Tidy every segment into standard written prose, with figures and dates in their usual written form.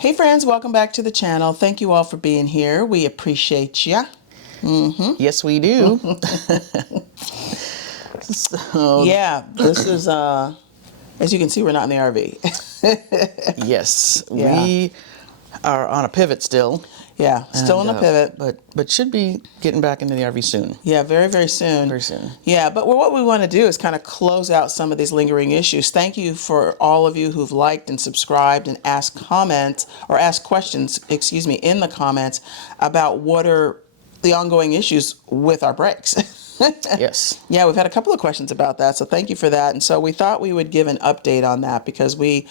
Hey friends, welcome back to the channel. Thank you all for being here. We appreciate ya. Yes, we do. So, Yeah, this is, as you can see, we're not in the RV. yes, Yeah. we are on a pivot still. Yeah, still on a pivot. But should be getting back into the RV soon. Yeah, very, very soon. Very soon. Yeah, but what we want to do is kind of close out some of these lingering issues. Thank you for all of you who've liked and subscribed and asked comments or asked questions, excuse me, in the comments about what are the ongoing issues with our brakes. Yes. Yeah, we've had a couple of questions about that, so thank you for that. And so we thought we would give an update on that because we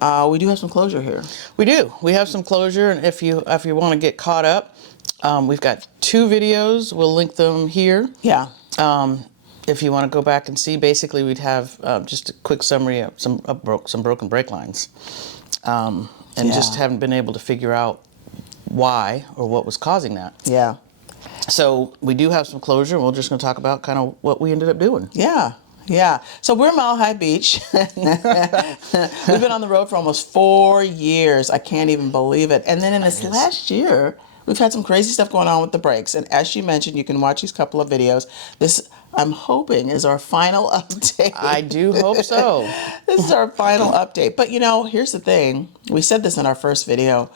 do have some closure here. We do. We have some closure, and if you want to get caught up, we've got 2 videos. We'll link them here. Yeah. If you want to go back and see, basically we'd have just a quick summary of some broken brake lines, and just haven't been able to figure out why or what was causing that. Yeah. So we do have some closure, and we're just going to talk about kind of what we ended up doing. Yeah. Yeah. So we're MORryde Beach. We've been on the road for almost 4 years. I can't even believe it. And then in this last year, we've had some crazy stuff going on with the brakes. And as you mentioned, you can watch these couple of videos. This, I'm hoping, is our final update. I do hope so. This is our final update. But you know, here's the thing. We said this in our first video.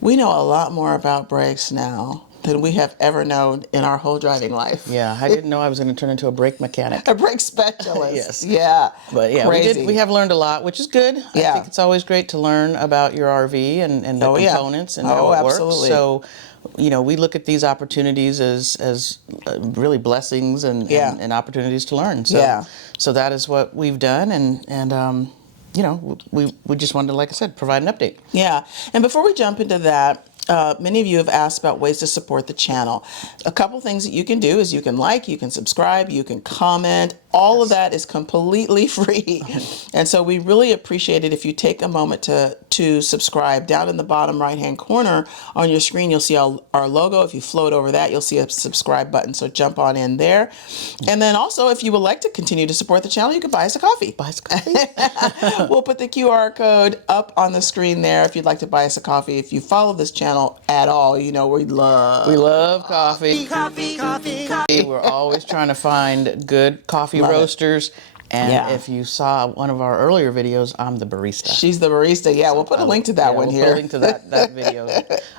We know a lot more about brakes now than we have ever known in our whole driving life. Yeah, I didn't know I was going to turn into a brake mechanic. A brake specialist. Yes. Yeah. But yeah, Crazy. we have learned a lot, which is good. Yeah. I think it's always great to learn about your RV and the components and how it absolutely. works. So, you know, we look at these opportunities as really blessings and opportunities to learn. So, so that is what we've done, and you know, we just wanted to, like I said, provide an update. Yeah. And before we jump into that, many of you have asked about ways to support the channel. A couple things that you can do is you can like, you can subscribe, you can comment. All of that is completely free. And so we really appreciate it if you take a moment to subscribe. Down in the bottom right-hand corner on your screen, you'll see our logo. If you float over that, you'll see a subscribe button. So jump on in there. And then also, if you would like to continue to support the channel, you can buy us a coffee. Buy us a coffee. We'll put the QR code up on the screen there if you'd like to buy us a coffee. If you follow this channel at all, you know we love coffee. We're always trying to find good coffee roasters. And if you saw one of our earlier videos, I'm the barista. She's the barista. Yeah, so we'll put a link to that one here. We'll put a link to that video.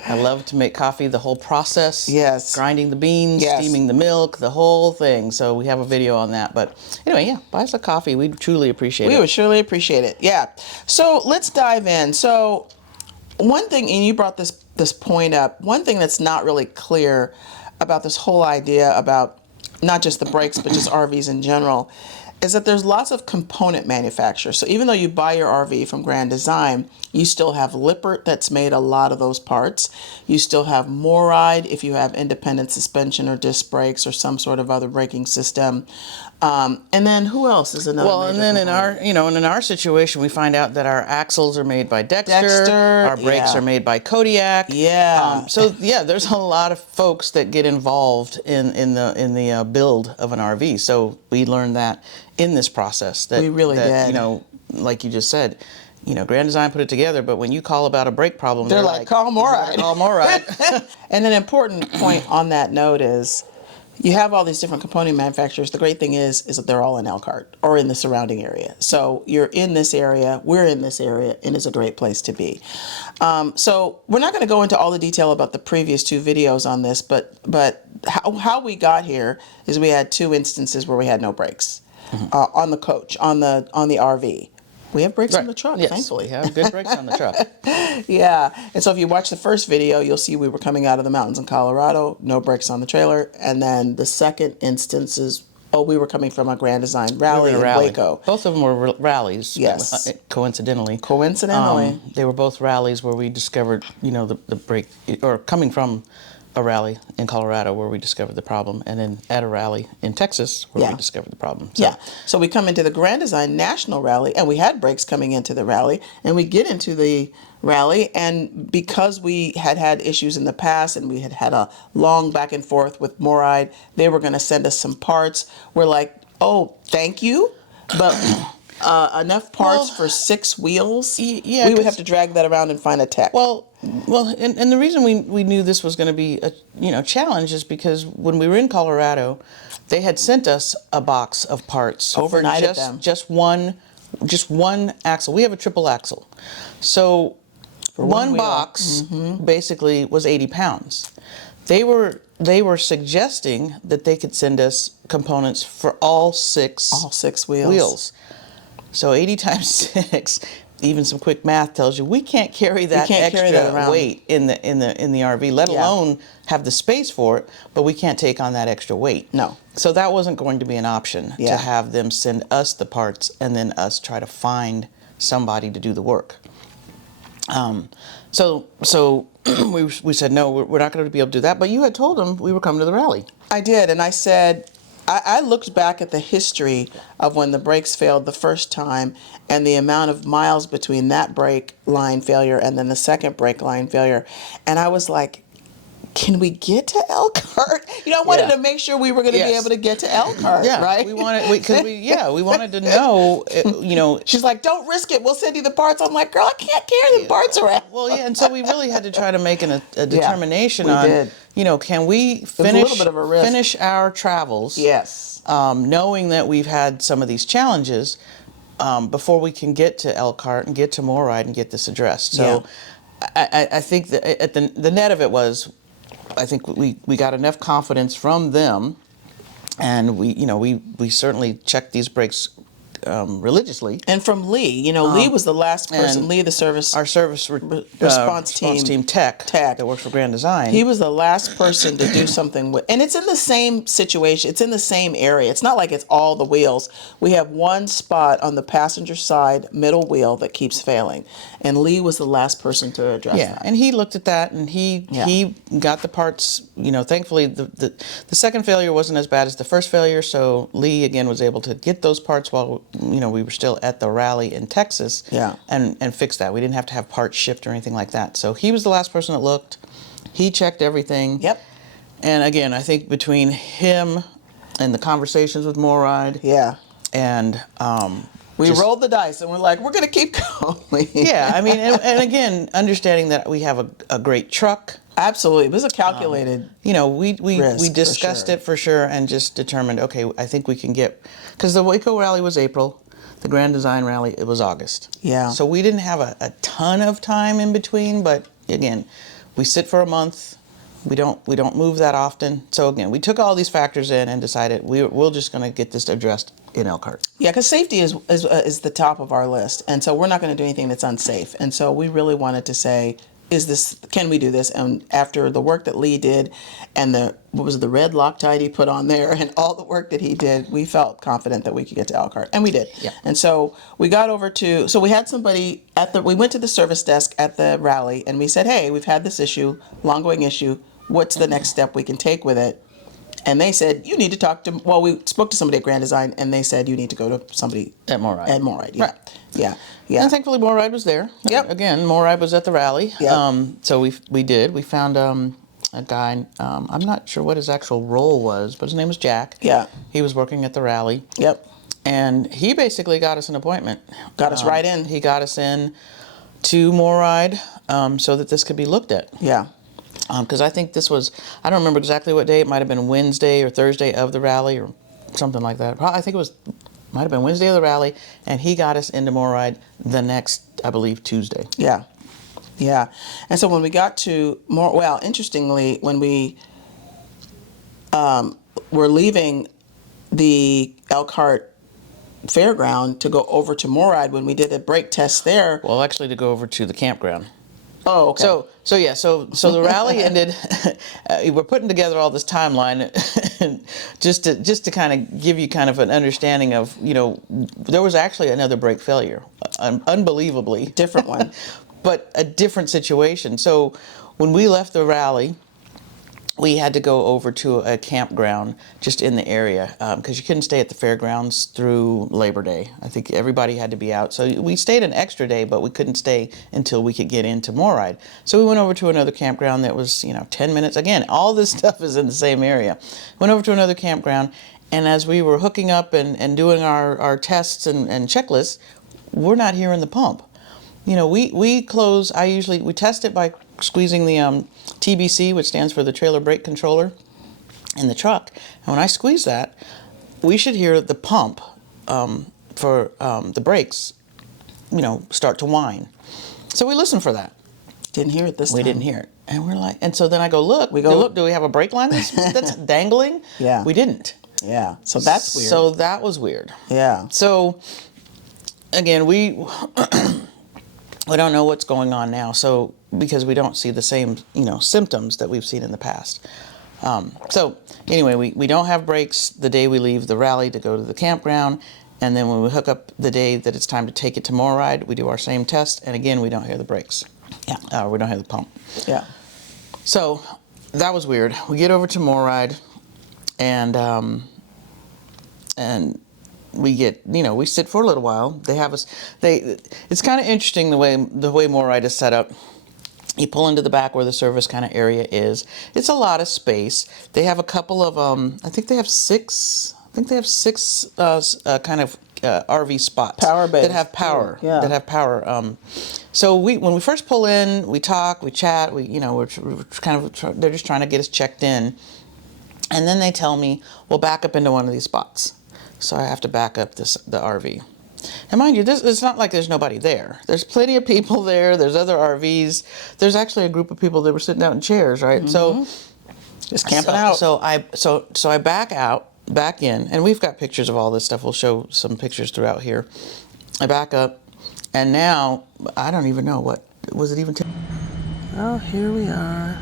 I love to make coffee, the whole process. Yes. Grinding the beans, steaming the milk, the whole thing. So we have a video on that. But anyway, yeah, buy us a coffee. We'd truly appreciate it. We would surely appreciate it. Yeah. So let's dive in. So one thing, and you brought this point up, one thing that's not really clear about this whole idea about not just the brakes, but just RVs in general, is that there's lots of component manufacturers. So even though you buy your RV from Grand Design, you still have Lippert that's made a lot of those parts. You still have MORryde if you have independent suspension or disc brakes or some sort of other braking system. And then who else is another? Well, and then in our situation, we find out that our axles are made by Dexter. Our brakes are made by Kodiak. Yeah. So yeah, there's a lot of folks that get involved in the build of an RV. So we learned that in this process. That we really did. You know, like you just said, you know, Grand Design put it together, but when you call about a brake problem, they're like, call MORryde. Call MORryde. And an important point on that note is, you have all these different component manufacturers. The great thing is that they're all in Elkhart or in the surrounding area. So you're in this area, we're in this area, and it's a great place to be. So we're not going to go into all the detail about the previous 2 videos on this, but how we got here is we had 2 instances where we had no brakes on the coach, on the RV. We have brakes on the truck, thankfully. We have good brakes on the truck. Yeah. And so if you watch the first video, you'll see we were coming out of the mountains in Colorado, no brakes on the trailer. And then the second instance is, we were coming from a Grand Design rally in Waco. Both of them were rallies. Yes. Coincidentally. They were both rallies where we discovered, you know, the brake, or coming from a rally in Colorado where we discovered the problem, and then at a rally in Texas where we discovered the problem. So. So we come into the Grand Design National Rally, and we had brakes coming into the rally, and we get into the rally, and because we had issues in the past and we had a long back and forth with MORryde, they were going to send us some parts. We're like, oh, thank you, but enough parts for 6 wheels, yeah, we would have to drag that around and find a tech. Well, and the reason we knew this was going to be a challenge is because when we were in Colorado, they had sent us a box of parts Overnighted for them. just one axle. We have a triple axle, so For one wheel. box basically was 80 pounds. They were suggesting that they could send us components for all 6 wheels. So 80 times 6, even some quick math tells you we can't carry that extra weight in the RV, let alone have the space for it, but we can't take on that extra weight. No. So that wasn't going to be an option to have them send us the parts and then us try to find somebody to do the work. So we said, no, we're not going to be able to do that. But you had told them we were coming to the rally. I did, and I said, I looked back at the history of when the brakes failed the first time and the amount of miles between that brake line failure and then the second brake line failure, and I was like, can we get to Elkhart? I wanted to make sure we were going to be able to get to Elkhart, right? We wanted to know, She's like, don't risk it. We'll send you the parts. I'm like, girl, I can't carry the parts around. Well, yeah, and so we really had to try to make a determination on, did. Can we a little bit of a risk. finish our travels? Yes. Knowing that we've had some of these challenges before we can get to Elkhart and get to MORryde and get this addressed. So I think that at the net of it was, I think we got enough confidence from them, and we certainly checked these brakes religiously. And from Lee, Lee was the last person. Lee, our service response team tech that works for Grand Design. He was the last person to do something with, and it's in the same situation. It's in the same area. It's not like it's all the wheels. We have one spot on the passenger side middle wheel that keeps failing, and Lee was the last person to address that. And he looked at that, and he got the parts. Thankfully the second failure wasn't as bad as the first failure, so Lee again was able to get those parts while we were still at the rally in Texas, and fix that. We didn't have to have parts shipped or anything like that. So he was the last person that looked. He checked everything. Yep. And again, I think between him and the conversations with MORryde, and we rolled the dice and we're like, we're going to keep going. and again, understanding that we have a great truck. Absolutely. It was a calculated we discussed it for sure and just determined, okay, I think we can get, because the Waco rally was April, the Grand Design rally, it was August. Yeah. So we didn't have a ton of time in between, but again, we sit for a month. We don't move that often. So again, we took all these factors in and decided we're just going to get this addressed in Elkhart. Yeah, because safety is the top of our list, and so we're not going to do anything that's unsafe. And so we really wanted to say, can we do this? And after the work that Lee did and the red Loctite he put on there and all the work that he did, we felt confident that we could get to Elkhart, and we did. Yeah. And so we got over to, we had somebody we went to the service desk at the rally and we said, hey, we've had this issue, long-going issue. What's the next step we can take with it? And they said, you need to talk to, we spoke to somebody at Grand Design, and they said, you need to go to somebody at MORryde. Right. Yeah. And thankfully MORryde was there. Yep. Again, MORryde was at the rally. Yep. So we found a guy, I'm not sure what his actual role was, but his name was Jack. Yeah. He was working at the rally. Yep. And he basically got us an appointment. Got us right in. He got us in to MORryde so that this could be looked at. Yeah. Because I think this was, I don't remember exactly what day, it might have been Wednesday or Thursday of the rally or something like that. I think it might have been Wednesday of the rally, and he got us into MORryde the next, I believe, Tuesday. Yeah. Yeah. And so when we got to interestingly, when we were leaving the Elkhart fairground to go over to MORryde, when we did a brake test there. Well, actually to go over to the campground. Oh, okay. So the rally ended. We're putting together all this timeline, just to kind of give you kind of an understanding of, there was actually another brake failure, unbelievably different one, but a different situation. So when we left the rally, we had to go over to a campground just in the area because you couldn't stay at the fairgrounds through Labor Day. I think everybody had to be out. So we stayed an extra day, but we couldn't stay until we could get into MORryde. So we went over to another campground that was, 10 minutes. Again, all this stuff is in the same area. Went over to another campground, And as we were hooking up and doing our tests and checklists, we're not hearing the pump. You know, we close, we test it by squeezing the TBC, which stands for the trailer brake controller, in the truck. And when I squeeze that, we should hear the pump for the brakes, you know, start to whine. So we listen for that. Didn't hear it this time. We didn't hear it. And we're like, and so then I go, look, do we have a brake line that's dangling? Yeah. We didn't. Yeah. So that's weird. So that was weird. Yeah. So again, we don't know what's going on now. So because we don't see the same, you know, symptoms that we've seen in the past. So anyway, we don't have brakes the day we leave the rally to go to the campground. And then when we hook up the day that it's time to take it to MORryde, we do our same test. And again, we don't hear the brakes. Yeah. We don't hear the pump. Yeah. So that was weird. We get over to MORryde, and we get, you know, we sit for a little while. They have us. It's kind of interesting the way MORryde is set up. You pull into the back where the service kind of area is. It's a lot of space. They have a couple of I think they have six kind of RV spots. Power bays. That have power. Yeah. That have power. So when we first pull in, we talk, we chat, we're kind of, they're just trying to get us checked in. And then they tell me, well, back up into one of these spots. So I have to back up the RV. And mind you, it's not like there's nobody there. There's plenty of people there. There's other RVs. There's actually a group of people that were sitting out in chairs, right? Mm-hmm. So just camping out. So I back in, and we've got pictures of all this stuff. We'll show some pictures throughout here. I back up, and now I don't even know what was it even. Well, here we are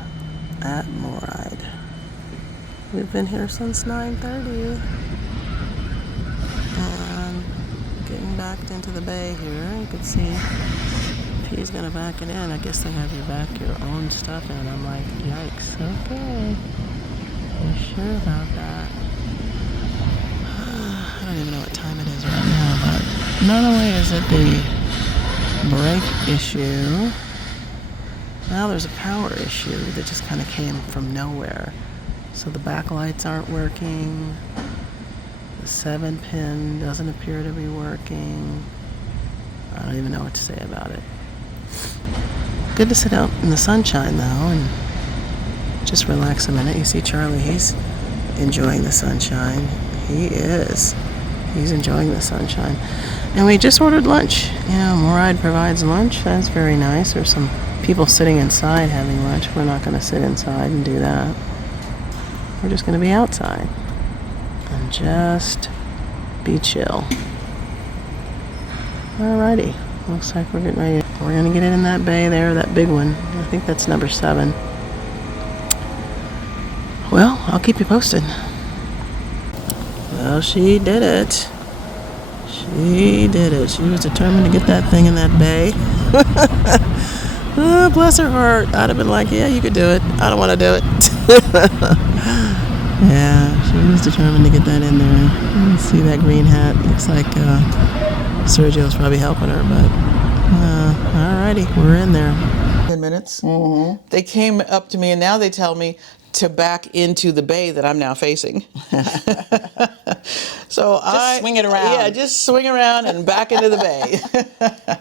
at MORryde. We've been here since 9:30. And getting backed into the bay here. You can see if he's gonna back it in. I guess they have you back your own stuff in. I'm like, yikes, okay. You sure about that? I don't even know what time it is right now, but not only is it the brake issue, now there's a power issue that just kind of came from nowhere. So the backlights aren't working. The 7-pin doesn't appear to be working. I don't even know what to say about it. Good to sit out in the sunshine though and just relax a minute. You see Charlie, he's enjoying the sunshine. He is. He's enjoying the sunshine. And we just ordered lunch. You know, MORryde provides lunch. That's very nice. There's some people sitting inside having lunch. We're not going to sit inside and do that. We're just going to be outside and just be chill. Alrighty. Looks like we're getting ready. We're going to get it in that bay there, that big one. I think that's number 7. Well, I'll keep you posted. Well, she did it. She did it. She was determined to get that thing in that bay. Oh, bless her heart. I'd have been like, yeah, you could do it. I don't want to do it. Yeah, she was determined to get that in there. You can see that green hat. Looks like Sergio's probably helping her, but alrighty, we're in there. 10 minutes. Mm-hmm. They came up to me, and now they tell me to back into the bay that I'm now facing. So just swing it around. Yeah, just swing around and back into the bay.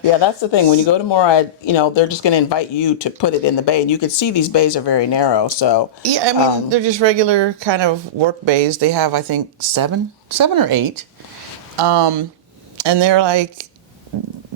Yeah, that's the thing. When you go to MORryde, you know, they're just going to invite you to put it in the bay. And you can see these bays are very narrow. So yeah, I mean, they're just regular kind of work bays. They have, I think, seven or 8. And they're like,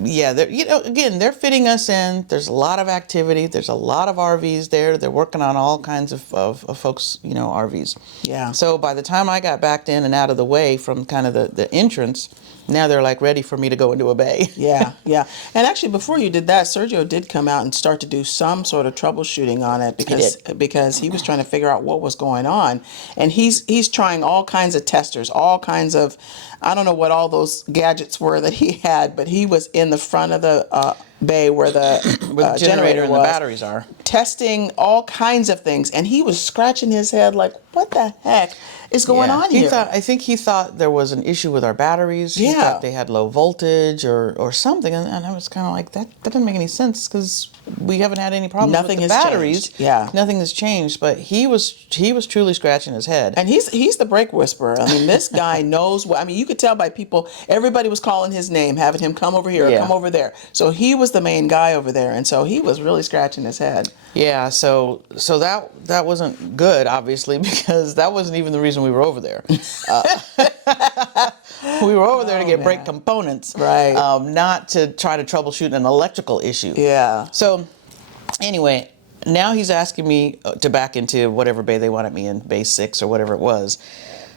yeah, they're, you know, again, they're fitting us in. There's a lot of activity. There's a lot of RVs there. They're working on all kinds of folks, you know, RVs. Yeah. So by the time I got backed in and out of the way from kind of the entrance, now they're like ready for me to go into a bay. Yeah, yeah. And actually, before you did that, Sergio did come out and start to do some sort of troubleshooting on it because he was trying to figure out what was going on, and he's trying all kinds of testers, all kinds of, I don't know what all those gadgets were that he had, but he was in the front of the bay where the generator and the was, batteries are, testing all kinds of things, and he was scratching his head like, what the heck? is going on he here? I think he thought there was an issue with our batteries. He Yeah. thought they had low voltage or something, and I was kind of like, that doesn't make any sense because we haven't had any problems Nothing with the has batteries. changed. Yeah. Nothing has changed, but he was truly scratching his head. And he's the brake whisperer. I mean, this guy knows what. I mean, you could tell by people. Everybody was calling his name, having him come over here, or Yeah. come over there. So he was the main guy over there, and so he was really scratching his head. Yeah, so that wasn't good, obviously, because that wasn't even the reason we were over there. We were over there to get brake components, Right. Not to try to troubleshoot an electrical issue. Yeah. So anyway, now he's asking me to back into whatever bay they wanted me in, bay 6 or whatever it was.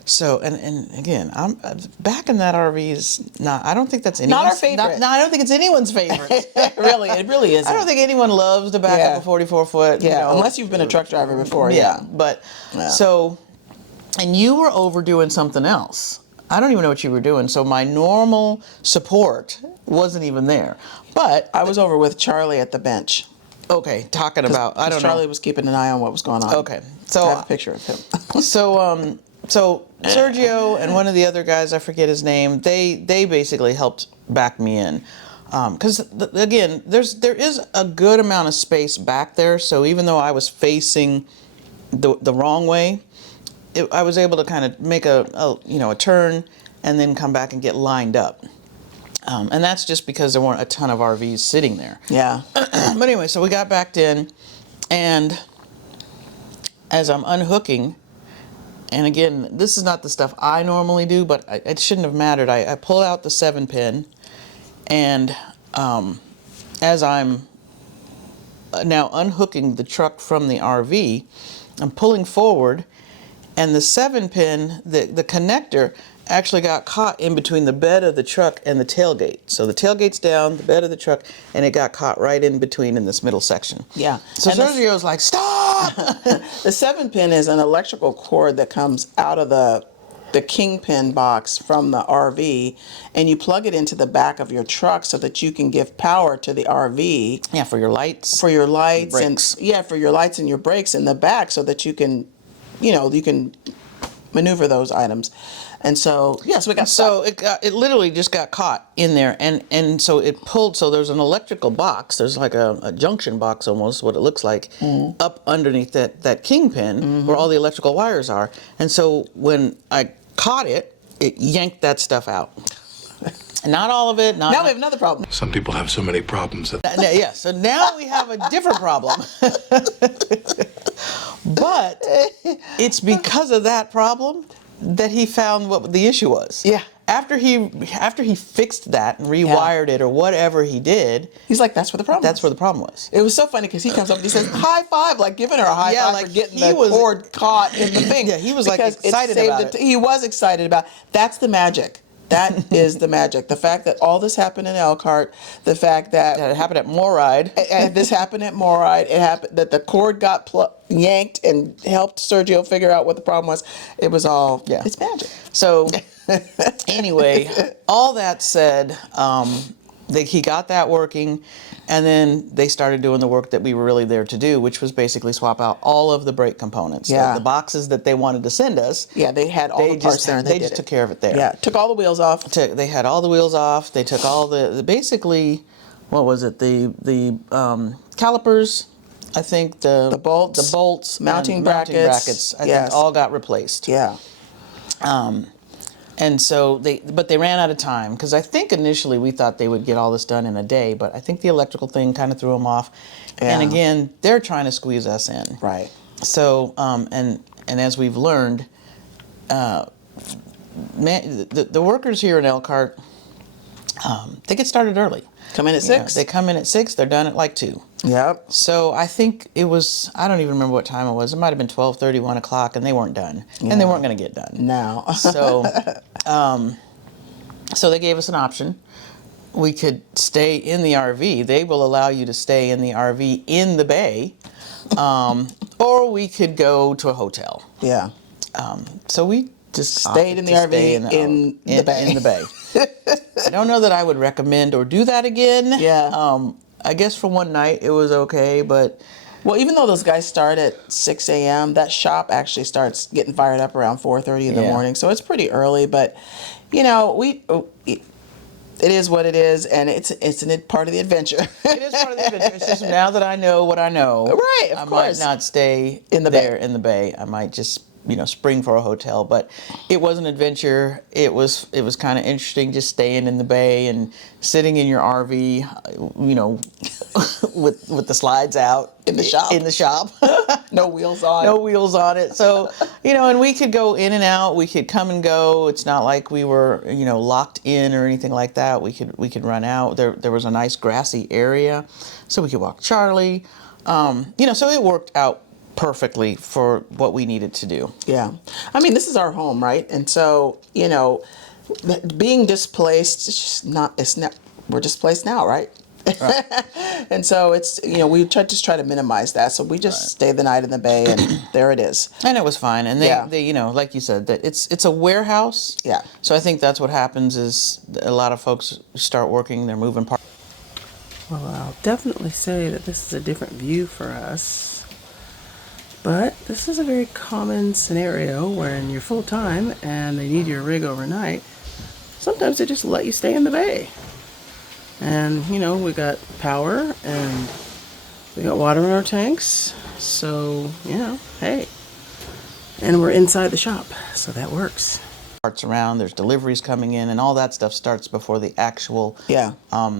So and again, I'm back in that RV is not. I don't think that's anyone's, our favorite. No, I don't think it's anyone's favorite. It really isn't. I don't think anyone loves to back Yeah. up a 44-foot. Yeah, unless you've been a truck driver before. Yeah, Yeah. but Yeah. so, and you were over doing something else. I don't even know what you were doing. So my normal support wasn't even there. But I was over with Charlie at the bench. okay, talking about I don't Charlie know. was keeping an eye on what was going on. Okay, so I have a picture of him. So Sergio and one of the other guys, I forget his name, they basically helped back me in. Because again, there is a good amount of space back there. So even though I was facing the wrong way, I was able to kind of make a turn and then come back and get lined up. And that's just because there weren't a ton of RVs sitting there. Yeah. But anyway, so we got backed in, and as I'm unhooking, and again, this is not the stuff I normally do, but it shouldn't have mattered. I pull out the 7-pin, and as I'm now unhooking the truck from the RV, I'm pulling forward, and the 7-pin, the connector, actually got caught in between the bed of the truck and the tailgate. So the tailgate's down, the bed of the truck, and it got caught right in between in this middle section. Yeah. So And Sergio's like, stop! The 7-pin is an electrical cord that comes out of the kingpin box from the RV, and you plug it into the back of your truck so that you can give power to the RV. Yeah, for your lights. For your lights Brakes. for your lights and your brakes in the back, so that you can maneuver those items. And so, yes, we got So it literally just got caught in there, and so it pulled. So there's an electrical box. There's like a junction box almost, what it looks like, up underneath that kingpin where all the electrical wires are. And so when I caught it, it yanked that stuff out. Not all of it. Now we have another problem. Some people have so many problems. Yeah, so now we have a different problem. But it's because of that problem that he found what the issue was. Yeah. After he fixed that and rewired it or whatever he did, He's like, that's where the problem. that's where the problem was. It was so funny because he comes up and he says, high five, like giving her a high Yeah, five like for getting he the was- cord caught in the thing. Yeah, he was, like, Because it excited saved about it. it. He was excited about it. That's the magic. That is the magic. The fact that all this happened in Elkhart, the fact that It happened at MORryde. this happened at MORryde. It happened that the cord got yanked and helped Sergio figure out what the problem was. It was all, it's magic. So anyway, all that said, he got that working, and then they started doing the work that we were really there to do, which was basically swap out all of the brake components. Yeah. The boxes that they wanted to send us. Yeah, they had all the parts there and they they just did took it. care of it there. Yeah, took all the wheels off. They had all the wheels off. They took all the basically, what was it? The calipers. I think the bolts, mounting and brackets. I think all got replaced. Yeah. And so they ran out of time, because I think initially we thought they would get all this done in a day, but I think the electrical thing kind of threw them off. Yeah. And again, they're trying to squeeze us in. Right. So and as we've learned, the workers here in Elkhart, they get started early. Come in at 6. They come in at 6. They're done at like 2. Yep. So I think it was, I don't even remember what time it was. It might have been 12:30, 1 o'clock, and they weren't done. And they weren't going to get done. No. So, so they gave us an option. We could stay in the RV. They will allow you to stay in the RV in the bay, or we could go to a hotel. Yeah. So we just Stayed in the RV in the bay. In the bay. I don't know that I would recommend or do that again. Yeah. I guess for one night it was okay, but Well, even though those guys start at 6 a.m., that shop actually starts getting fired up around 4:30 in the Yeah. morning. So it's pretty early, but you know, it is what it is, and it's part of the adventure. It is part of the adventure. It's just now that I know what I know, Right, of I course. might not stay In the there bay. in the bay. I might just spring for a hotel. But it was an adventure. It was kind of interesting just staying in the bay and sitting in your RV, with the slides out In the shop. In the shop. No wheels on. No wheels on it. So, and we could go in and out. We could come and go. It's not like we were, locked in or anything like that. We could run out. There was a nice grassy area, so we could walk Charlie. So it worked out perfectly for what we needed to do. Yeah. I mean, this is our home, right? And so, being displaced, we're displaced now, right? Right. And so it's, we just try to minimize that. So we just stay the night in the bay, and there it is. And it was fine. And Yeah. they like you said, that it's a warehouse. Yeah. So I think that's what happens is a lot of folks start working, they're moving parts. Well, I'll definitely say that this is a different view for us. But this is a very common scenario when you're full-time and they need your rig overnight. Sometimes they just let you stay in the bay. And, we got power and we got water in our tanks. So, hey. And we're inside the shop, so that works. Parts around, there's deliveries coming in, and all that stuff starts before the actual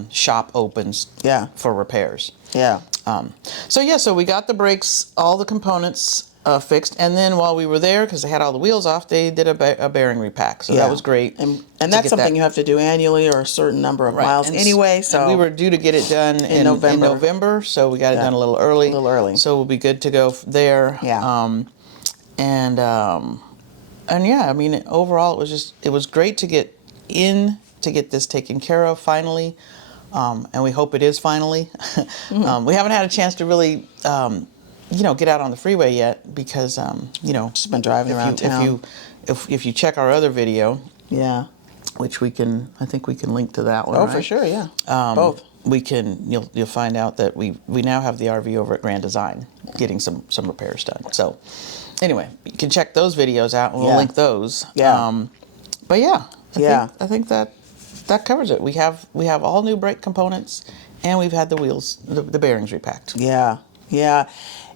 shop opens for repairs. Yeah. So we got the brakes, all the components fixed, and then while we were there, because they had all the wheels off, they did a bearing repack. So that was great. And that's something you have to do annually or a certain number of miles And anyway. So and we were due to get it done in November, so we got it done a little early. So we'll be good to go there. Yeah. And yeah, I mean, overall, it was great to get this taken care of finally, and we hope it is finally. Mm-hmm. We haven't had a chance to really, get out on the freeway yet because, just been driving around town. If you check our other video, yeah, which I think we can link to that one. Oh, right? for sure, yeah. Both. You'll find out that we now have the RV over at Grand Design getting some repairs done. So. Anyway, you can check those videos out, and we'll link those. Yeah. But yeah, I think that covers it. We have all new brake components, and we've had the wheels, the bearings repacked. Yeah, yeah.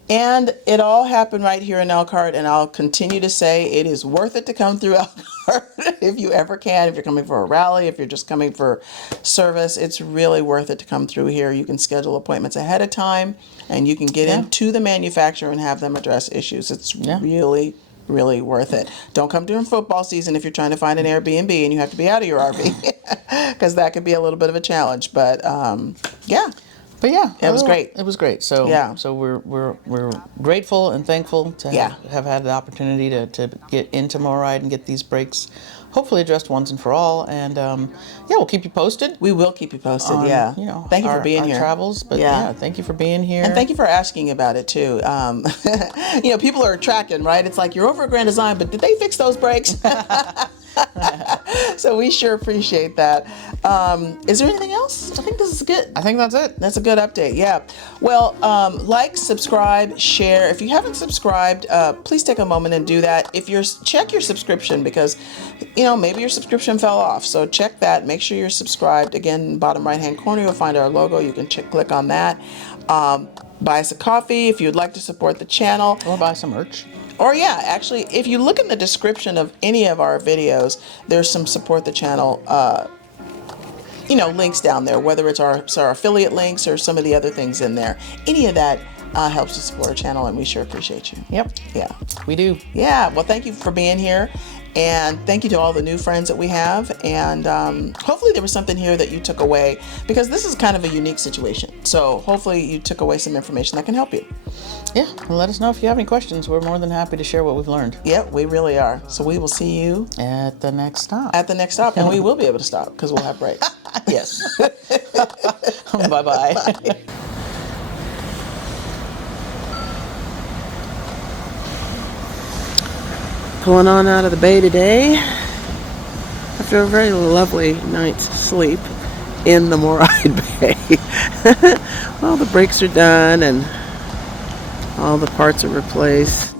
And it all happened right here in Elkhart, and I'll continue to say it is worth it to come through Elkhart if you ever can. If you're coming for a rally, if you're just coming for service, it's really worth it to come through here. You can schedule appointments ahead of time, and you can get into the manufacturer and have them address issues. It's really, really worth it. Don't come during football season if you're trying to find an Airbnb and you have to be out of your RV, because that could be a little bit of a challenge. But yeah. But yeah, it was great. It was great. So so we're grateful and thankful to have had the opportunity to get into MORryde and get these brakes hopefully addressed once and for all. And we'll keep you posted. We will keep you posted. On, thank you for being here. Travels, but thank you for being here. And thank you for asking about it too. People are tracking, right? It's like you're over at Grand Design, but did they fix those brakes? So we sure appreciate that. Is there anything else? I think this is good. I think that's it. That's a good update. Yeah. Well, like, subscribe, share. If you haven't subscribed, please take a moment and do that. Check your subscription, because maybe your subscription fell off. So check that. Make sure you're subscribed. Again, bottom right hand corner, you'll find our logo. You can click on that. Buy us a coffee if you'd like to support the channel, or buy some merch. Or actually, if you look in the description of any of our videos, there's some support the channel, links down there, whether it's our affiliate links or some of the other things in there. Any of that helps to support our channel, and we sure appreciate you. Yep. Yeah. We do. Yeah. Well, thank you for being here. And thank you to all the new friends that we have. And hopefully there was something here that you took away, because this is kind of a unique situation. So hopefully you took away some information that can help you. Yeah, and let us know if you have any questions. We're more than happy to share what we've learned. Yep, we really are. So we will see you at the next stop. And we will be able to stop because we'll have breaks. Yes. Bye-bye. Bye. Pulling on out of the bay today after a very lovely night's sleep in the MORryde Bay. Well, the brakes are done, and All the parts are replaced.